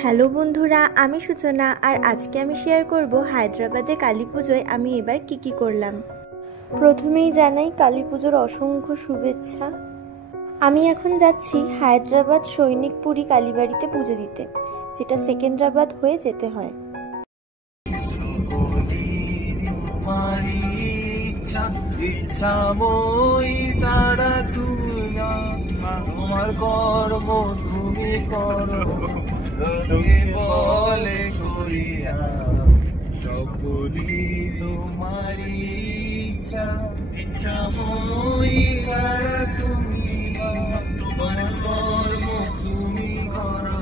Hello বন্ধুরা, আমি সূচনা আর আজকে আমি শেয়ার করব হায়দ্রাবাদে কালী পুজোয় আমি এবার কি করলাম। প্রথমেই জানাই কালী পুজোর অসংখ্য শুভেচ্ছা। আমি এখন যাচ্ছি হায়দ্রাবাদ সৈনিকপুরি কালীবাড়িতে পুজো দিতে, যেটা সেকেন্দ্রাবাদ হয়ে যেতে হয়। তোমার কর্ম তুমি করো, তুমি বলে করিয়া সকলি তোমারি ইচ্ছা, ইচ্ছা মই তারা তুমি, তোমার কর্ম তুমি করো,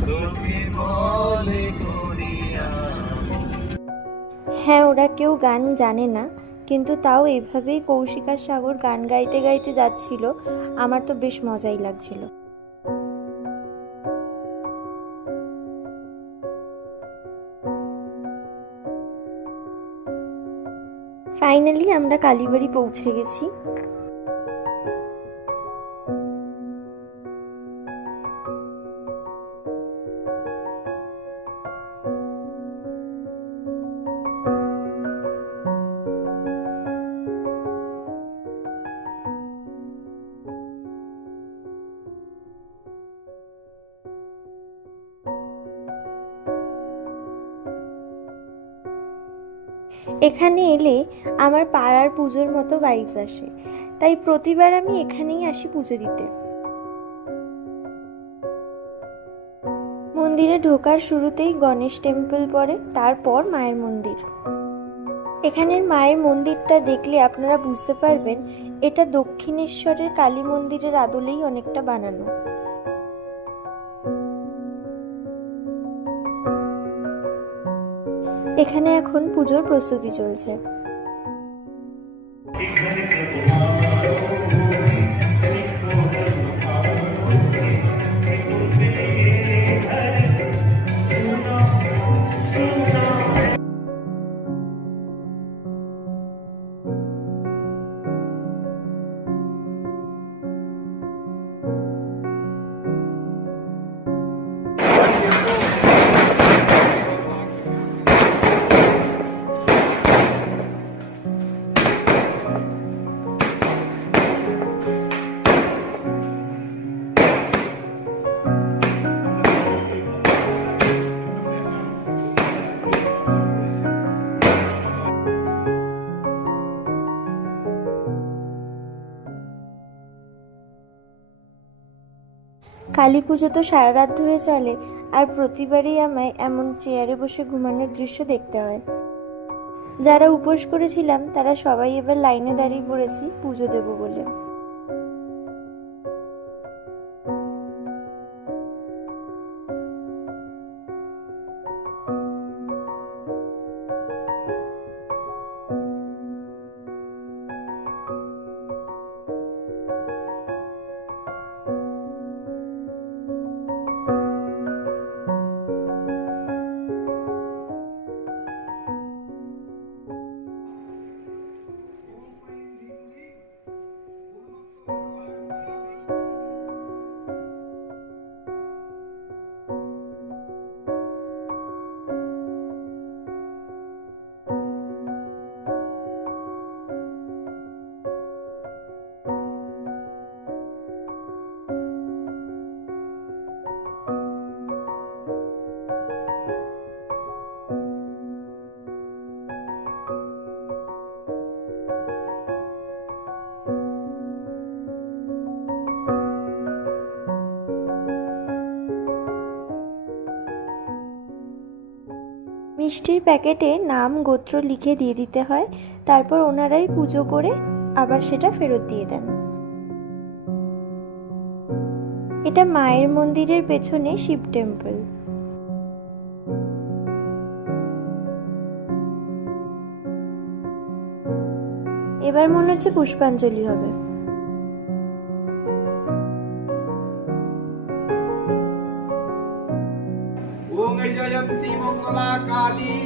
তুমি বলে করিয়া। হ্যাঁ, ওরা কেউ গান জানে না, কিন্তু তাও এইভাবেই কৌশিক আর সাগর গান গাইতে গাইতে যাচ্ছিল। আমার তো বেশ মজাই লাগছিল। ফাইনালি আমরা কালীবাড়ি পৌঁছে গেছি। এখানে এলে আমার পাড়ার পুজোর মতো ভাইবস আসে, তাই প্রতিবার আমি এখানেই আসি পুজো দিতে। মন্দিরে ঢোকার শুরুতেই গণেশ টেম্পল পড়ে, তারপর মায়ের মন্দির। এখানের মায়ের মন্দিরটা দেখলে আপনারা বুঝতে পারবেন এটা দক্ষিণেশ্বরের কালী মন্দিরের আদলেই অনেকটা বানানো। এখানে এখন পুজোর প্রস্তুতি চলছে। কালী পুজো তো সারা রাত ধরে চলে, আর প্রতিবারই আমায় এমন চেয়ারে বসে ঘুমানোর দৃশ্য দেখতে হয়। যারা উপোস করেছিলাম তারা সবাই এবার লাইনে দাঁড়িয়ে পড়েছি পুজো দেব বলে। মিষ্টির প্যাকেটে নাম গোত্র লিখে দিয়ে দিতে হয়, তারপর ওনারাই পুজো করে আবার সেটা ফেরত দিয়ে দেন। এটা মায়ের মন্দিরের পেছনে শিব টেম্পল। এবার মনে হচ্ছে পুষ্পাঞ্জলি হবে। জয়ন্তী মঙ্গলা কালী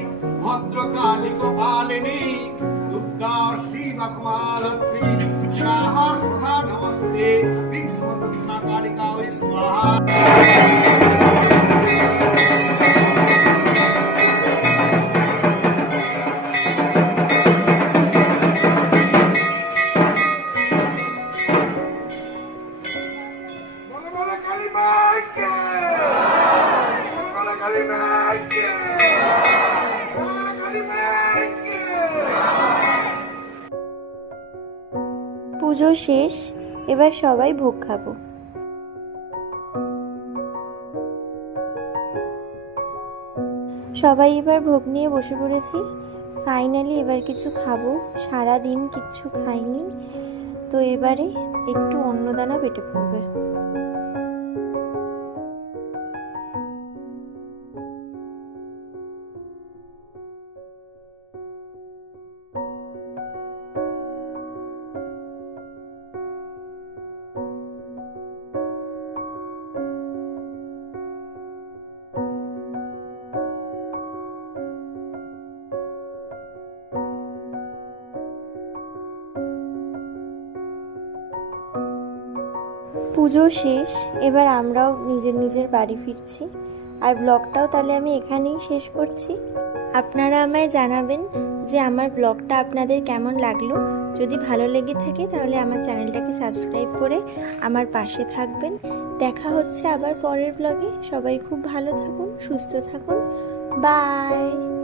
ভদ্রকালী কপালিনী দুর্গা শ্রী নকমালত্রী स्वाहा सुधा नमस्ते विश्वदत्ता कालिका स्वाहा। পুজো শেষ, এবার সবাই ভোগ খাবো। সবাই এবার ভোগ নিয়ে বসে পড়েছি। ফাইনালি এবার কিছু খাবো, সারা দিন কিচ্ছু খাইনি, তো এবারে একটু অন্নদানা পেটে পড়বে। পুজো শেষ, এবার আমরাও নিজের নিজের বাড়ি ফিরছি। আর ব্লগটাও তাহলে আমি এখানেই শেষ করছি। আপনারা আমায় জানাবেন যে আমার ব্লগটা আপনাদের কেমন লাগলো। যদি ভালো লেগে থাকে তাহলে আমার চ্যানেলটাকে সাবস্ক্রাইব করে আমার পাশে থাকবেন। দেখা হচ্ছে আবার পরের ব্লগে। সবাই খুব ভালো থাকুন, সুস্থ থাকুন। বাই।